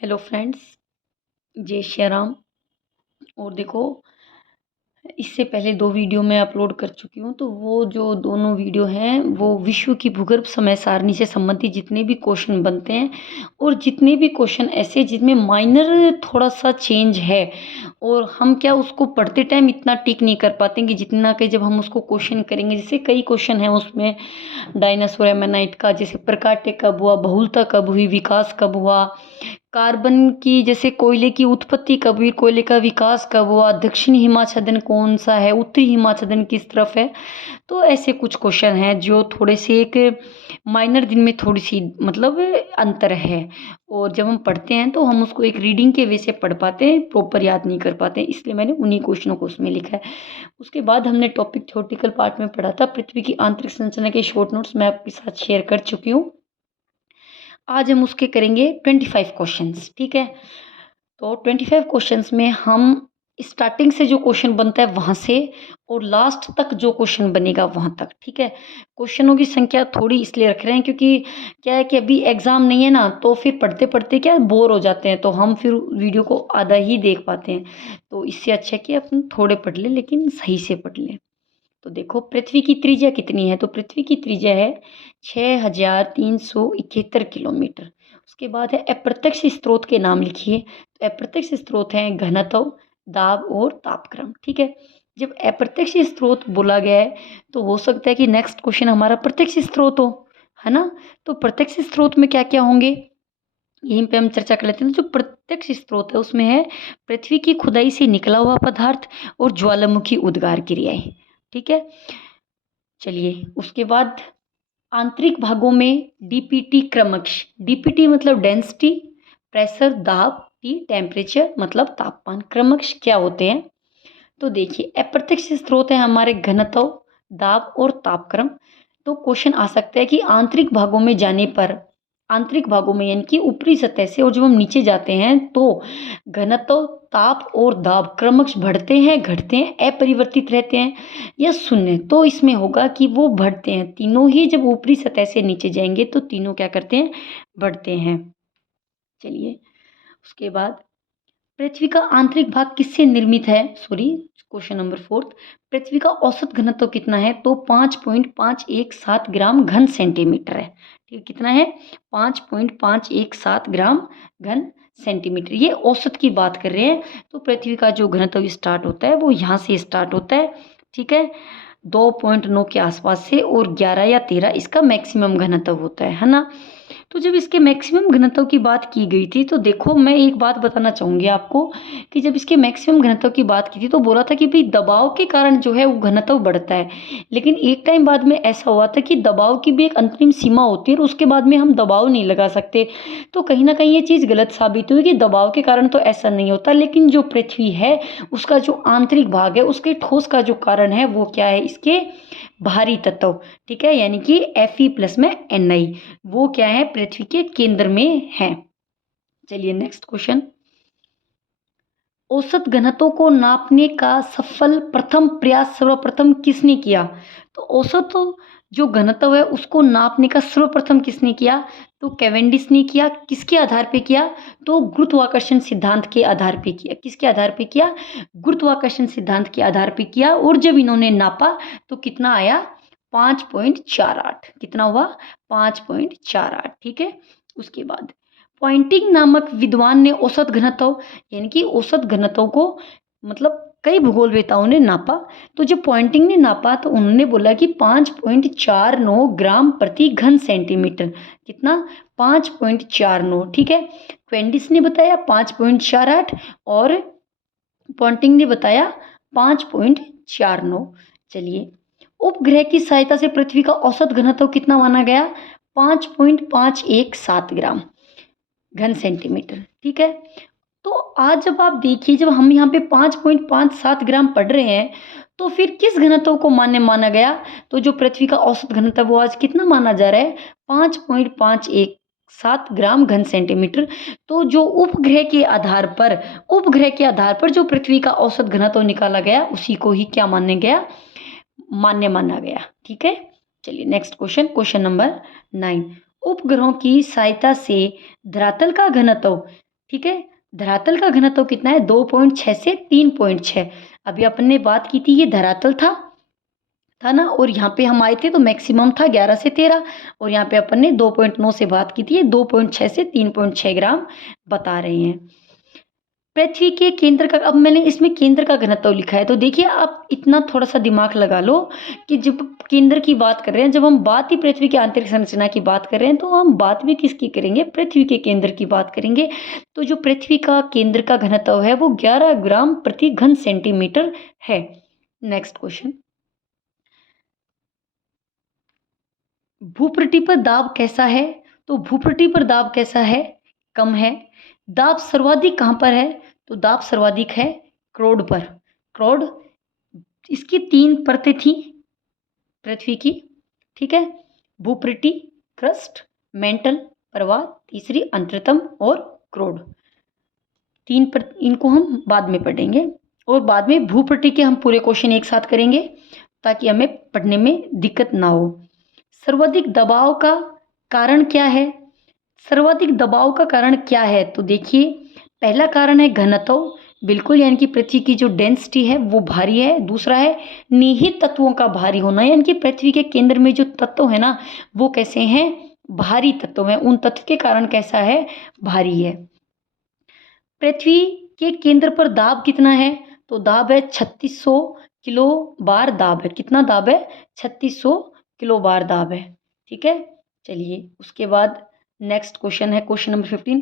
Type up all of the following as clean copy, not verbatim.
Hello friends, जय श्री राम। और देखो, इससे पहले 2 वीडियो मैं अपलोड कर चुकी हूँ, तो वो जो दोनों वीडियो हैं वो विश्व की भूगर्भ समय सारणी से संबंधित जितने भी क्वेश्चन बनते हैं और जितने भी क्वेश्चन ऐसे जिनमें माइनर थोड़ा सा चेंज है और हम क्या उसको पढ़ते टाइम इतना टिक नहीं कर पाते कि जितना कि जब हम उसको क्वेश्चन करेंगे। जैसे कई क्वेश्चन हैं उसमें डायनासोर एमेनाइट का, जैसे प्रकाट्य कब हुआ, बहुलता कब हुई, विकास कब हुआ, कार्बन की जैसे कोयले की उत्पत्ति कब हुई, कोयले का विकास कब हुआ, दक्षिणी हिमाच्छादन कौन सा है, उत्तरी हिमाच्छादन किस तरफ है। तो ऐसे कुछ क्वेश्चन हैं जो थोड़े से एक माइनर दिन में थोड़ी सी मतलब अंतर है, और जब हम पढ़ते हैं तो हम उसको एक रीडिंग के वे से पढ़ पाते हैं, प्रॉपर याद नहीं कर पाते हैं, इसलिए मैंने उन्हीं क्वेश्चनों को उसमें लिखा है। उसके बाद हमने टॉपिक थ्योरेटिकल पार्ट में पढ़ा था, पृथ्वी की आंतरिक संरचना के शॉर्ट नोट्स मैं आपके साथ शेयर कर चुकी हूँ। आज हम उसके करेंगे 25 क्वेश्चंस, ठीक है। तो 25 क्वेश्चंस में हम स्टार्टिंग से जो क्वेश्चन बनता है वहाँ से और लास्ट तक जो क्वेश्चन बनेगा वहाँ तक, ठीक है। क्वेश्चनों की संख्या थोड़ी इसलिए रख रहे हैं क्योंकि क्या है कि अभी एग्ज़ाम नहीं है ना, तो फिर पढ़ते पढ़ते क्या बोर हो जाते हैं, तो हम फिर वीडियो को आधा ही देख पाते हैं। तो इससे अच्छा है कि अपन थोड़े पढ़ लें लेकिन सही से पढ़ लें। तो देखो, पृथ्वी की त्रिज्या कितनी है, तो पृथ्वी की त्रिज्या है 6371 किलोमीटर। उसके बाद है अप्रत्यक्ष स्रोत के नाम लिखिए। तो अप्रत्यक्ष स्रोत हैं घनत्व, दाब और तापक्रम, ठीक है। जब अप्रत्यक्ष स्रोत बोला गया है तो हो सकता है कि नेक्स्ट क्वेश्चन हमारा प्रत्यक्ष स्रोत हो, है ना। तो प्रत्यक्ष स्रोत में क्या क्या होंगे यहीं पे हम चर्चा कर लेते हैं। जो प्रत्यक्ष स्रोत है उसमें है पृथ्वी की खुदाई से निकला हुआ पदार्थ और ज्वालामुखी उद्गार क्रियाएं, ठीक है। चलिए, उसके बाद आंतरिक भागों में डीपीटी क्रमश, डीपीटी मतलब डेंसिटी, प्रेशर दाब, टी टेम्परेचर मतलब तापमान, क्रमश क्या होते हैं। तो देखिए, अप्रत्यक्ष स्रोत है हमारे घनत्व, दाब और तापक्रम। तो क्वेश्चन आ सकता है कि आंतरिक भागों में जाने पर, आंतरिक भागों में यानी कि ऊपरी सतह से, और जब हम नीचे जाते हैं तो घनत्व, ताप और दाब क्रमश बढ़ते हैं, घटते हैं, अपरिवर्तित रहते हैं या शून्य। तो इसमें होगा कि वो बढ़ते हैं तीनों ही, जब ऊपरी सतह से नीचे जाएंगे तो तीनों क्या करते हैं, बढ़ते हैं। चलिए, उसके बाद पृथ्वी का आंतरिक भाग किससे निर्मित है, सॉरी, क्वेश्चन नंबर 4, पृथ्वी का औसत घनत्व कितना है, तो 5.517 ग्राम घन सेंटीमीटर है, ठीक है। कितना है, 5.517 ग्राम घन सेंटीमीटर, ये औसत की बात कर रहे हैं। तो पृथ्वी का जो घनत्व स्टार्ट होता है वो यहाँ से स्टार्ट होता है, ठीक है, 2.9 के आसपास से, और 11 या 13 इसका मैक्सिमम घनत्व होता है ना। तो जब इसके मैक्सिमम घनत्व की बात की गई थी तो देखो, मैं एक बात बताना चाहूँगी आपको कि जब इसके मैक्सिमम घनत्व की बात की थी तो बोला था कि भाई दबाव के कारण जो है वो घनत्व बढ़ता है, लेकिन एक टाइम बाद में ऐसा हुआ था कि दबाव की भी एक अंतिम सीमा होती है और उसके बाद में हम दबाव नहीं लगा सकते। तो कहीं ना कहीं ये चीज़ गलत साबित हुई कि दबाव के कारण तो ऐसा नहीं होता, लेकिन जो पृथ्वी है उसका जो आंतरिक भाग है उसके ठोस का जो कारण है वो क्या है, इसके भारी तत्व, ठीक है, यानी कि Fe+ में Ni, वो क्या है, पृथ्वी के केंद्र में है। चलिए, नेक्स्ट क्वेश्चन, औसत घनत्व को नापने का सफल प्रथम प्रयास सर्वप्रथम किसने किया। तो औसत जो घनत्व है उसको नापने का सर्वप्रथम किसने किया, तो कैवेंडिश ने किया। किसके आधार पे किया, तो गुरुत्वाकर्षण सिद्धांत के आधार पे किया। किसके आधार पे किया, गुरुत्वाकर्षण सिद्धांत के आधार पे किया। और जब इन्होंने नापा तो कितना आया, 5.48, कितना हुआ, 5.48, ठीक है। उसके बाद पॉइंटिंग नामक विद्वान ने औसत घनत्व, यानी कि औसत घनत्व को मतलब कई भूगोलवेताओं ने नापा। तो जब पॉइंटिंग ने नापा तो उन्होंने बोला कि 5.49 ग्राम प्रति घन सेंटीमीटर, कितना, 5.49, ठीक है। क्वेंडिस ने बताया 5.48 और पॉइंटिंग ने बताया 5.49। चलिए, उपग्रह की सहायता से पृथ्वी का औसत घनत्व कितना माना गया, 5.517 ग्राम घन सेंटीमीटर, ठीक है। तो आज जब आप देखिए, जब हम यहाँ पे 5.57 ग्राम पढ़ रहे हैं तो फिर किस घनत्व को मान्य माना गया, तो जो पृथ्वी का औसत घनत्व वो आज कितना माना जा रहा है, 5.517 ग्राम घन सेंटीमीटर। तो जो उपग्रह के आधार पर, उपग्रह के आधार पर जो पृथ्वी का औसत घनत्व निकाला गया उसी को ही क्या माना गया, मान्य माना गया, ठीक है। चलिए, नेक्स्ट क्वेश्चन, क्वेश्चन नंबर 9, उपग्रहों की सहायता से धरातल का घनत्व ठीक है। धरातल का घनत्व कितना है, 2.6 से 3.6। अभी अपन ने बात की थी, ये धरातल था ना, और यहाँ पे हम आए थे तो मैक्सिमम था 11 से 13, और यहाँ पे अपन ने 2.9 से बात की थी, ये 2.6 से 3.6 ग्राम बता रहे हैं। पृथ्वी के केंद्र का, अब मैंने इसमें केंद्र का घनत्व लिखा है, तो देखिए आप इतना थोड़ा सा दिमाग लगा लो कि जब केंद्र की बात कर रहे हैं, जब हम बात ही पृथ्वी की आंतरिक संरचना की बात कर रहे हैं, तो हम बात भी किसकी करेंगे, पृथ्वी के केंद्र की बात करेंगे। तो जो पृथ्वी का केंद्र का घनत्व है वो 11 ग्राम प्रति घन सेंटीमीटर है। नेक्स्ट क्वेश्चन, भूपृष्ठ पर दाब कैसा है, तो भूपृष्ठ पर दाब कैसा है, कम है। दाब सर्वाधिक कहाँ पर है, तो दाब सर्वाधिक है क्रोड पर। क्रोड, इसकी 3 परतें थी पृथ्वी की, ठीक है, भूपृष्ठ, क्रस्ट, मेंटल, प्रवाह, तीसरी अंतरतम और क्रोड। 3 पर, इनको हम बाद में पढ़ेंगे, और बाद में भूपृष्ठ के हम पूरे क्वेश्चन एक साथ करेंगे ताकि हमें पढ़ने में दिक्कत ना हो। सर्वाधिक दबाव का कारण क्या है, सर्वाधिक दबाव का कारण क्या है, तो देखिए पहला कारण है घनत्व, बिल्कुल, यानी कि पृथ्वी की जो डेंसिटी है वो भारी है। दूसरा है निहित तत्वों का भारी होना, यानी कि पृथ्वी के केंद्र में जो तत्व है ना वो कैसे हैं, भारी तत्व हैं, उन तत्व के कारण कैसा है, भारी है। पृथ्वी के केंद्र पर दाब कितना है, तो दाब है 3600 किलो बार दाब है। कितना दाब है, 3600 किलो बार दाब है, ठीक है। चलिए उसके बाद नेक्स्ट क्वेश्चन है, क्वेश्चन नंबर 15,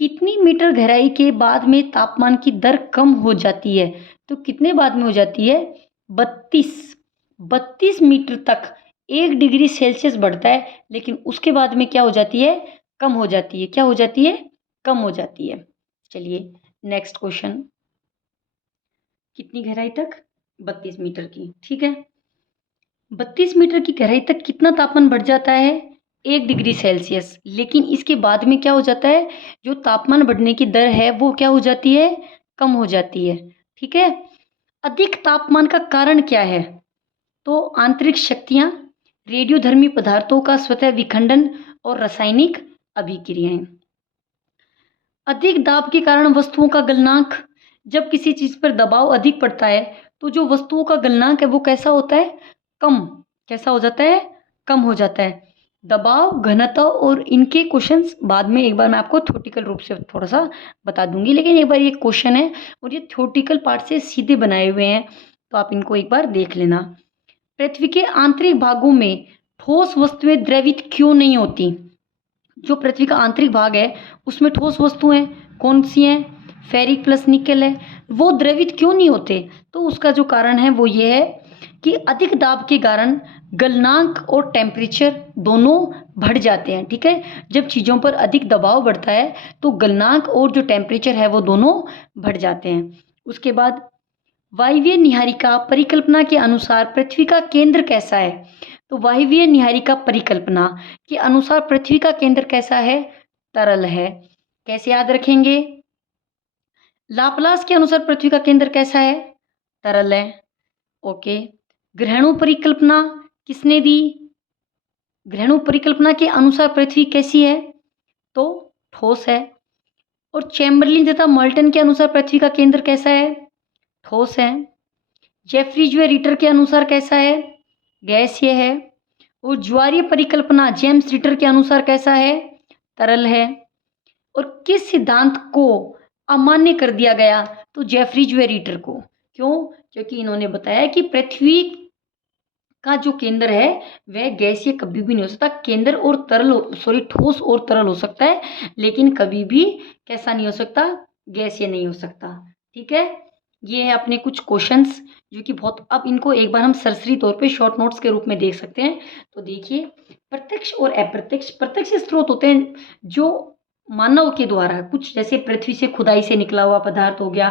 कितनी मीटर गहराई के बाद में तापमान की दर कम हो जाती है, तो कितने बाद में हो जाती है, 32 मीटर तक 1 डिग्री सेल्सियस बढ़ता है, लेकिन उसके बाद में क्या हो जाती है, कम हो जाती है, क्या हो जाती है, कम हो जाती है। चलिए नेक्स्ट क्वेश्चन, कितनी गहराई तक, 32 मीटर की, ठीक है। 32 मीटर की गहराई तक कितना तापमान बढ़ जाता है, 1 डिग्री सेल्सियस, लेकिन इसके बाद में क्या हो जाता है, जो तापमान बढ़ने की दर है वो क्या हो जाती है, कम हो जाती है, ठीक है। अधिक तापमान का कारण क्या है, तो आंतरिक शक्तियां, रेडियोधर्मी पदार्थों का स्वतः विखंडन और रासायनिक अभिक्रियाएं। अधिक दाब के कारण वस्तुओं का गलनांक, जब किसी चीज पर दबाव अधिक पड़ता है तो जो वस्तुओं का गलनांक है वो कैसा होता है, कम, कैसा हो जाता है, कम हो जाता है। दबाव, घनत्व और इनके क्वेश्चंस बाद में एक बार मैं आपको थ्योरेटिकल रूप से थोड़ा सा बता दूंगी, लेकिन एक बार ये क्वेश्चन है और ये थ्योरेटिकल पार्ट से सीधे बनाए हुए हैं, तो आप इनको एक बार देख लेना। पृथ्वी के आंतरिक भागों में ठोस वस्तुएं द्रवित क्यों नहीं होती, जो पृथ्वी का आंतरिक भाग है उसमें ठोस वस्तुएं कौन सी हैं, फेरिक प्लस निकेल है, वो द्रवित क्यों नहीं होते, तो उसका जो कारण है वो ये है कि अधिक दाब के कारण गलनांक और टेम्परेचर दोनों बढ़ जाते हैं, ठीक है। जब चीज़ों पर अधिक दबाव बढ़ता है तो गलनांक और जो टेम्परेचर है वो दोनों बढ़ जाते हैं। उसके बाद वायवीय निहारिका परिकल्पना के अनुसार पृथ्वी का केंद्र कैसा है, तो वायवीय निहारिका परिकल्पना के अनुसार पृथ्वी का केंद्र कैसा है, तरल है। कैसे याद रखेंगे, लाप्लास के अनुसार पृथ्वी का केंद्र कैसा है, तरल है, ओके। ग्रहणों परिकल्पना किसने दी, ग्रहणों परिकल्पना के अनुसार पृथ्वी कैसी है, तो ठोस है। और चैम्बरलिन तथा मॉल्टन के अनुसार पृथ्वी का केंद्र कैसा है, ठोस है। जेफ्रीज व रीटर के अनुसार कैसा है, गैसीय है। और ज्वारीय परिकल्पना जेम्स रीटर के अनुसार कैसा है, तरल है। और किस सिद्धांत को अमान्य कर दिया गया, तो जेफ्रीज व रीटर को, क्यों, क्योंकि इन्होंने बताया कि पृथ्वी का जो केंद्र है वह गैसीय कभी भी नहीं हो सकता, केंद्र और तरल, सॉरी ठोस और तरल हो सकता है, लेकिन कभी भी कैसा नहीं हो सकता, गैसीय नहीं हो सकता, ठीक है। ये है अपने कुछ क्वेश्चंस जो कि बहुत, अब इनको एक बार हम सरसरी तौर पे शॉर्ट नोट्स के रूप में देख सकते हैं। तो देखिए, प्रत्यक्ष और अप्रत्यक्ष, प्रत्यक्ष स्रोत होते हैं जो मानव के द्वारा, कुछ जैसे पृथ्वी से खुदाई से निकला हुआ पदार्थ हो गया,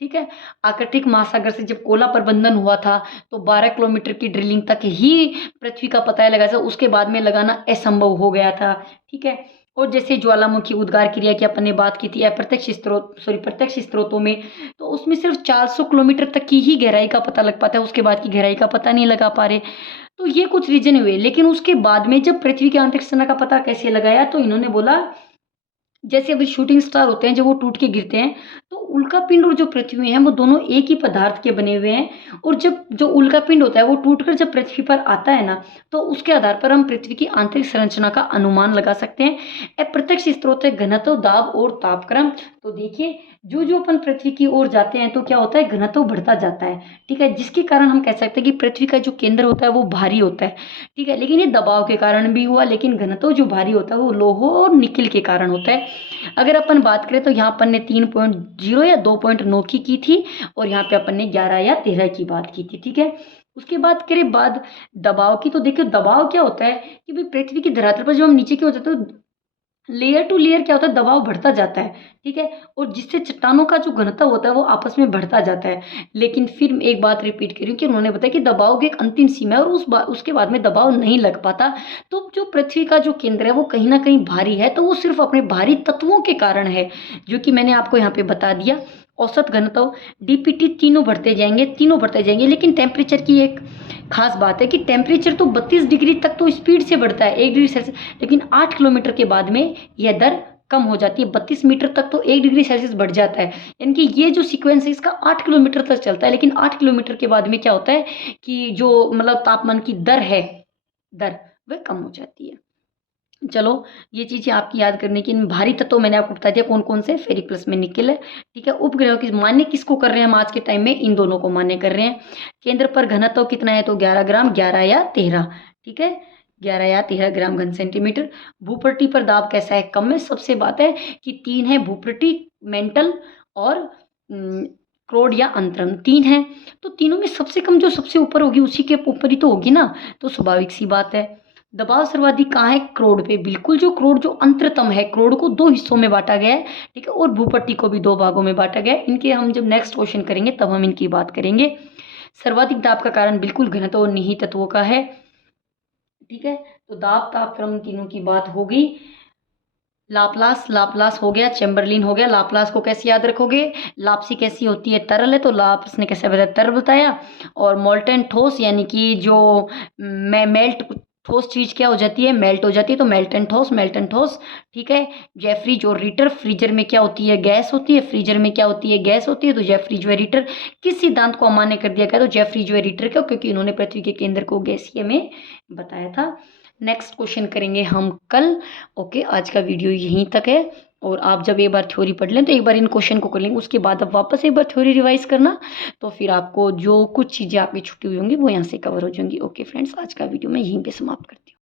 ठीक है। आर्कटिक महासागर से जब कोला प्रबंधन हुआ था तो 12 किलोमीटर की ड्रिलिंग तक ही पृथ्वी का पता लगा था, उसके बाद में लगाना असंभव हो गया था, ठीक है। और जैसे ज्वालामुखी उद्गार क्रिया की अपन ने बात की थी अप्रत्यक्ष स्रोत, सॉरी प्रत्यक्ष स्रोतों में, तो उसमें सिर्फ 400 किलोमीटर तक की ही गहराई का पता लग पाता है, उसके बाद की गहराई का पता नहीं लगा पा रहे। तो ये कुछ रीजन हुए, लेकिन उसके बाद में जब पृथ्वी के आंतरिक संरचना का पता कैसे लगाया, तो इन्होंने बोला जैसे अभी शूटिंग स्टार होते हैं जब वो टूट के गिरते हैं, तो उल्का पिंड और जो पृथ्वी है वो दोनों एक ही पदार्थ के बने हुए हैं, और जब जो उल्का पिंड होता है वो टूटकर जब पृथ्वी पर आता है ना, तो उसके आधार पर हम पृथ्वी की आंतरिक संरचना का अनुमान लगा सकते हैं। अप्रत्यक्ष स्रोत है घनत्व, दाब और तापक्रम। तो देखिए, जो जो अपन पृथ्वी की ओर जाते हैं तो क्या होता है, घनत्व बढ़ता जाता है, ठीक है, जिसके कारण हम कह सकते हैं कि पृथ्वी का जो केंद्र होता है वो भारी होता है, ठीक है। लेकिन ये दबाव के कारण भी हुआ, लेकिन घनत्व जो भारी होता है वो लोह और निकिल के कारण होता है। अगर अपन बात करें तो यहाँ अपन ने 3.0 या 2.9 की थी, और यहाँ पे अपन ने 11 या 13 की बात की थी, ठीक है। उसके बाद करें बाद दबाव की, तो देखिए दबाव क्या होता है कि भाई पृथ्वी की धरातल पर जब हम नीचे की हो जाते हैं तो लेयर टू लेयर क्या होता है, दबाव बढ़ता जाता है, ठीक है, और जिससे चट्टानों का जो घनत्व होता है वो आपस में बढ़ता जाता है। लेकिन फिर एक बात रिपीट करी कि उन्होंने बताया कि दबाव की एक अंतिम सीमा है, और उसके बाद में दबाव नहीं लग पाता। तो जो पृथ्वी का जो केंद्र है वो कहीं ना कहीं भारी है, तो वो सिर्फ अपने भारी तत्वों के कारण है, जो कि मैंने आपको यहाँ पे बता दिया। औसत घनत्व, डीपीटी, तीनों बढ़ते जाएंगे, तीनों बढ़ते जाएंगे। लेकिन टेम्परेचर की एक खास बात है कि टेम्परेचर तो 32 डिग्री तक तो स्पीड से बढ़ता है, 1 डिग्री सेल्सियस, लेकिन 8 किलोमीटर के बाद में यह दर कम हो जाती है। 32 मीटर तक तो 1 डिग्री सेल्सियस बढ़ जाता है, यानी कि ये जो सीक्वेंस है इसका 8 किलोमीटर तक चलता है। लेकिन 8 किलोमीटर के बाद में क्या होता है कि जो मतलब तापमान की दर है, दर वह कम हो जाती है। चलो, ये चीज़ें आपकी याद करने की। भारी तत्व मैंने आपको बता दिया कौन कौन से, फेरिक प्लस में निकेल है, ठीक है। उपग्रहों की मान्य किसको कर रहे हैं हम आज के टाइम में, इन दोनों को मान्य कर रहे हैं। केंद्र पर घनत्व कितना है, तो 11 ग्राम, 11 या 13, ठीक है, 11 या 13 ग्राम घन सेंटीमीटर। भूपट्टी पर दाब कैसा है, कम में। सबसे बात है कि 3 है भूपट्टी, मेंटल और क्रोड या अंतरंग, 3 है। तो तीनों में सबसे कम जो सबसे ऊपर होगी उसी के ऊपर ही तो होगी ना, तो स्वाभाविक सी बात है। दबाव सर्वाधिक कहाँ है, क्रोड पे, बिल्कुल। जो क्रोड जो अंतरतम है, क्रोड को 2 हिस्सों में बांटा गया है, ठीक है, और भूपट्टी को भी 2 भागों में बांटा गया है। इनके हम जब नेक्स्ट क्वेश्चन करेंगे तब हम इनकी बात करेंगे। सर्वाधिक दाब का कारण बिल्कुल घनत्व और निहित तत्वों का है, ठीक है। तो दाब, तापक्रम, तीनों की बात होगी। लाप्लास, लाप्लास हो गया, चैम्बरलिन हो गया। लाप्लास को कैसे याद रखोगे, लाप्सी कैसी होती है, तरल है, तो लाप्स ने कैसे बताया, तरल बताया। और मोल्टन, ठोस, यानी कि जो मेल्ट, ठोस चीज़ क्या हो जाती है, मेल्ट हो जाती है, तो मेल्टन ठोस, मेल्टन ठोस, ठीक है। जेफ्री जो रीटर, फ्रीजर में क्या होती है, गैस होती है, फ्रीजर में क्या होती है, गैस होती है, तो जेफ्री जो रीटर। किस सिद्धांत को अमान्य कर दिया गया, तो जेफ्री जो रीटर क्यों, क्योंकि इन्होंने पृथ्वी के केंद्र को गैसीय में बताया था। नेक्स्ट क्वेश्चन करेंगे हम कल। ओके, आज का वीडियो यहीं तक है, और आप जब एक बार थ्योरी पढ़ लें तो एक बार इन क्वेश्चन को कर लेंगे, उसके बाद अब वापस एक बार थ्योरी रिवाइज करना, तो फिर आपको जो कुछ चीज़ें आपकी छुट्टी हुई होंगी वो यहाँ से कवर हो जाएंगी। ओके फ्रेंड्स, आज का वीडियो मैं यहीं पे समाप्त करती हूँ।